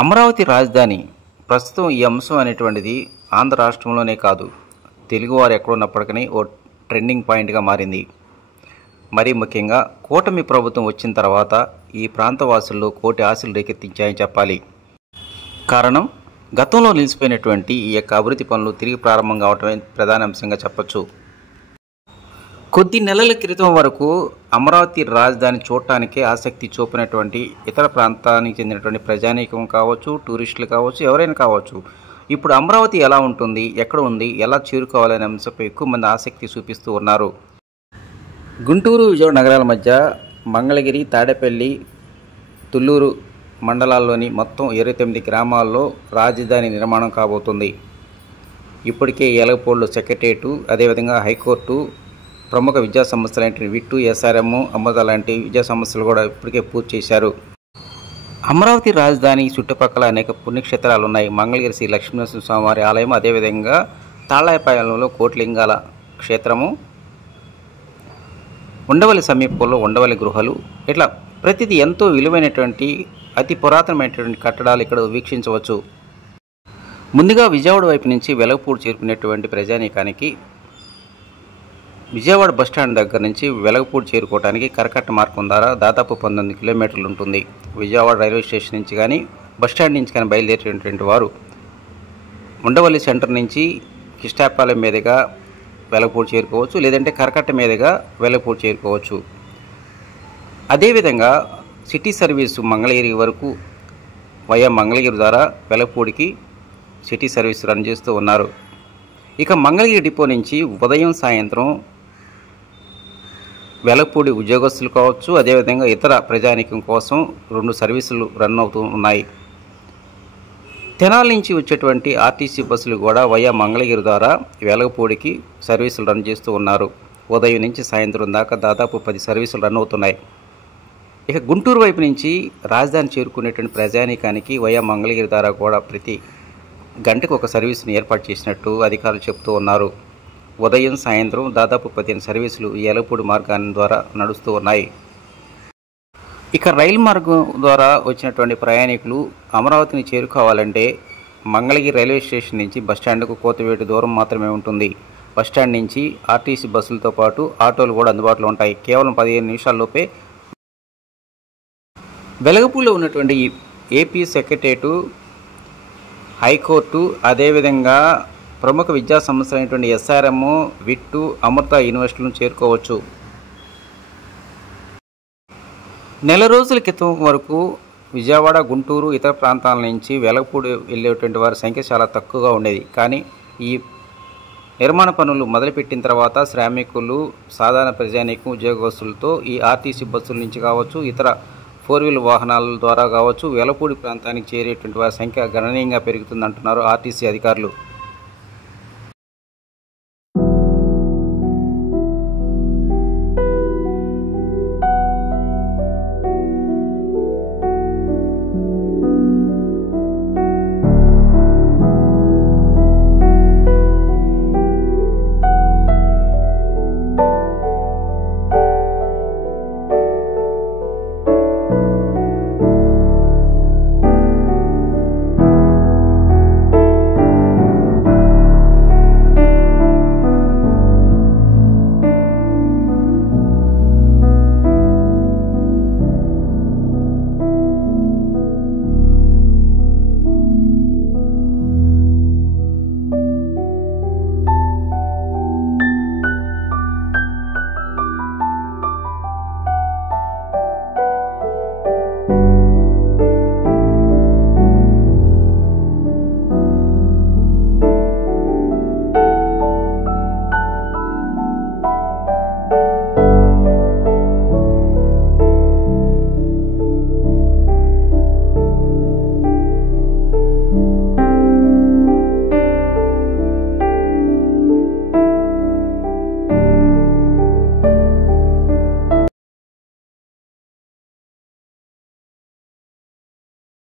అమరావతి రాజధాని ప్రస్తుతం ఈ అంశం అనేటువంటిది ఆంధ్ర రాష్ట్రంలోనే కాదు, తెలుగువారు ఎక్కడున్నప్పటికీ ఓ ట్రెండింగ్ పాయింట్గా మారింది. మరీ ముఖ్యంగా కూటమి ప్రభుత్వం వచ్చిన తర్వాత ఈ ప్రాంతవాసుల్లో కోటి ఆశలు రేకెత్తించాయని చెప్పాలి. కారణం, గతంలో నిలిచిపోయినటువంటి ఈ యొక్క అభివృద్ధి పనులు తిరిగి ప్రారంభం కావటమే ప్రధాన అంశంగా చెప్పచ్చు. కొద్ది నెలల క్రితం వరకు అమరావతి రాజధాని చూడటానికే ఆసక్తి చూపినటువంటి ఇతర ప్రాంతానికి చెందినటువంటి ప్రజానీకం కావచ్చు, టూరిస్టులు కావచ్చు, ఎవరైనా కావచ్చు, ఇప్పుడు అమరావతి ఎలా ఉంటుంది, ఎక్కడ ఉంది, ఎలా చేరుకోవాలనే అంశంపై ఎక్కువ మంది ఆసక్తి చూపిస్తూ ఉన్నారు. గుంటూరు, విజయవాడ నగరాల మధ్య మంగళగిరి, తాడేపల్లి, తుళ్లూరు మండలాల్లోని మొత్తం 29 గ్రామాల్లో రాజధాని నిర్మాణం కాబోతుంది. ఇప్పటికే ఎలగపూడిలో సెక్రటేరియట్, అదేవిధంగా హైకోర్టు, ప్రముఖ విద్యా సంస్థలైన విట్టు, ఎస్ఆర్ఎం, అమృత లాంటి విద్యా సంస్థలు కూడా ఇప్పటికే పూర్తి చేశారు. అమరావతి రాజధాని చుట్టుపక్కల అనేక పుణ్యక్షేత్రాలు ఉన్నాయి. మంగళగిరి శ్రీ లక్ష్మీనరసింహ స్వామివారి ఆలయం, అదేవిధంగా తాళ్లాయపాలెంలో కోటిలింగాల క్షేత్రము, ఉండవల్లి సమీపంలో ఉండవల్లి గృహలు, ఇట్లా ప్రతిదీ ఎంతో విలువైనటువంటి అతి పురాతనమైనటువంటి కట్టడాలు ఇక్కడ వీక్షించవచ్చు. ముందుగా విజయవాడ వైపు నుంచి వెలగపూడి చేరుకునేటువంటి ప్రజానీకానికి విజయవాడ బస్టాండ్ దగ్గర నుంచి వెలగపూడి చేరుకోవడానికి కరకట్ట మార్గం ద్వారా దాదాపు 19 కిలోమీటర్లు ఉంటుంది. విజయవాడ రైల్వే స్టేషన్ నుంచి కానీ బస్టాండ్ నుంచి కానీ బయలుదేరేటువంటి వారు ఉండవల్లి సెంటర్ నుంచి కిష్టాపాలెం మీదుగా వెలగపూడి చేరుకోవచ్చు, లేదంటే కరకట్ట మీదుగా వెలగపూడి చేరుకోవచ్చు. అదేవిధంగా సిటీ సర్వీసు మంగళగిరి వరకు వయా మంగళగిరి ద్వారా వెలగపూడికి సిటీ సర్వీస్ రన్ చేస్తూ ఉన్నారు. ఇక మంగళగిరి డిపో నుంచి ఉదయం సాయంత్రం వెలగపూడి ఉద్యోగస్తులు కావచ్చు, అదేవిధంగా ఇతర ప్రజానీకం కోసం 2 సర్వీసులు రన్ అవుతూ ఉన్నాయి. తెనాలి నుంచి వచ్చేటువంటి ఆర్టీసీ బస్సులు కూడా వయా మంగళగిరి ద్వారా వెలగపూడికి సర్వీసులు రన్ చేస్తూ ఉన్నారు. ఉదయం నుంచి సాయంత్రం దాకా దాదాపు 10 సర్వీసులు రన్ అవుతున్నాయి. ఇక గుంటూరు వైపు నుంచి రాజధాని చేరుకునేటువంటి ప్రజానీకానికి వయా మంగళగిరి ద్వారా కూడా ప్రతి గంటకు ఒక సర్వీసును ఏర్పాటు చేసినట్టు అధికారులు చెబుతూ ఉన్నారు. ఉదయం సాయంత్రం దాదాపు 15 సర్వీసులు ఈ ఎలగపూడి మార్గాన్ని ద్వారా నడుస్తూ ఉన్నాయి. ఇక రైలు మార్గం ద్వారా వచ్చినటువంటి ప్రయాణికులు అమరావతిని చేరుకోవాలంటే మంగళగిరి రైల్వే స్టేషన్ నుంచి బస్టాండ్కు కోతవేటు దూరం మాత్రమే ఉంటుంది. బస్టాండ్ నుంచి ఆర్టీసీ బస్సులతో పాటు ఆటోలు కూడా అందుబాటులో ఉంటాయి. కేవలం 15 నిమిషాల్లోపే వెలగపూడిలో ఉన్నటువంటి ఏపీ సెక్రటేరియట్, హైకోర్టు, అదేవిధంగా ప్రముఖ విద్యా సంస్థలైనటువంటి ఎస్ఆర్ఎం, విట్టు, అమృత యూనివర్సిటీలను చేరుకోవచ్చు. నెల రోజుల క్రితం వరకు విజయవాడ, గుంటూరు, ఇతర ప్రాంతాల నుంచి వెలగపూడి వెళ్ళేటువంటి వారి సంఖ్య చాలా తక్కువగా ఉండేది. కానీ ఈ నిర్మాణ పనులు మొదలుపెట్టిన తర్వాత శ్రామికులు, సాధారణ ప్రజానీకం, ఉద్యోగస్తులతో ఈ ఆర్టీసీ బస్సుల నుంచి కావచ్చు, ఇతర 4-వీలర్ వాహనాల ద్వారా కావచ్చు వెలగపూడి ప్రాంతానికి చేరేటువంటి వారి సంఖ్య గణనీయంగా పెరుగుతుందంటున్నారు ఆర్టీసీ అధికారులు.